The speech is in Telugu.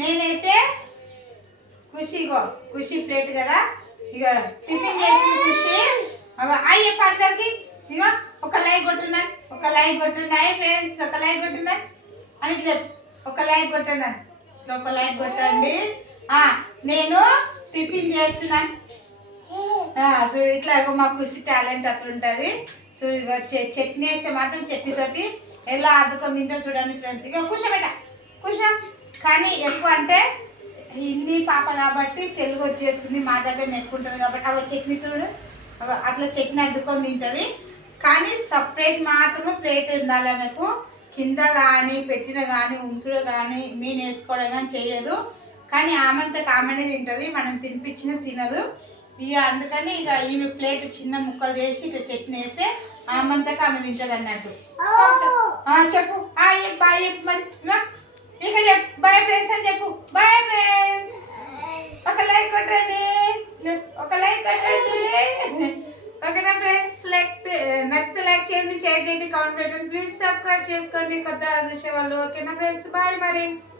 నేనైతే ఖుషిగో ఖుషి ప్లేట్ కదా, ఇక టిఫిన్ చేసి ఖుషి అయ్యే అందరికి ఇక ఒక లైక్ కొట్టున్నాను, ఒక లైక్ కొట్టున్నాయి ఫ్రెండ్స్, ఒక లైక్ కొట్టున్నాను అని చెప్పు, ఒక లైక్ కొట్టున్నాను, ఒక లైక్ కొట్టండి. నేను టిఫిన్ చేస్తున్నాను చూడు, ఇట్లా మా ఖుషి టాలెంట్ అట్లుంటుంది చూడు. ఇక చట్నీ వేస్తే మాత్రం చట్నీతోటి ఎలా అద్దుకొని తింటా చూడండి ఫ్రెండ్స్. ఇక కూర్చోబెట్ట కూర్చో, కానీ ఎక్కువ అంటే హిందీ పాప కాబట్టి తెలుగు వచ్చేస్తుంది, మా దగ్గర ఎక్కువ ఉంటుంది కాబట్టి అవి చట్నీ చూడు అట్లా చట్నీ అద్దుకొని తింటుంది. కానీ సపరేట్ మాత్రమే ప్లేట్ ఉండాలి మీకు, కింద కానీ పెట్టిన కానీ ఉంచుడు కానీ మీన్ వేసుకోవడం కానీ చేయదు. కానీ ఆమెంత కామెడీ తింటుంది, మనం తినిపించిన తినదు. ఇక అందుకని ఇక ఈమె ప్లేట్ చిన్న ముక్కలు చేసి ఇట్లా చట్నీ వేస్తే ఆమంతకు ఆమె తింటుంది అన్నట్టు. చెప్పు బాయ్ చెప్పు మరి, ఇక చెప్పు బాయ్ ఫ్రెండ్స్ అని చెప్పు. బాయ్ ఫ్రెండ్స్, ఒక లైక్ కొట్టండి, ఒక లైక్ కొట్టండి. ఓకేనా ఫ్రెండ్స్, నచ్చితే లైక్ చేయండి, షేర్ చేయండి, కామెంట్ పెట్టండి. ప్లీజ్ సబ్స్క్రైబ్ చేసుకోండి కొత్తగా చూసే వాళ్ళు. ఓకేనా ఫ్రెండ్స్, బాయ్ మరి.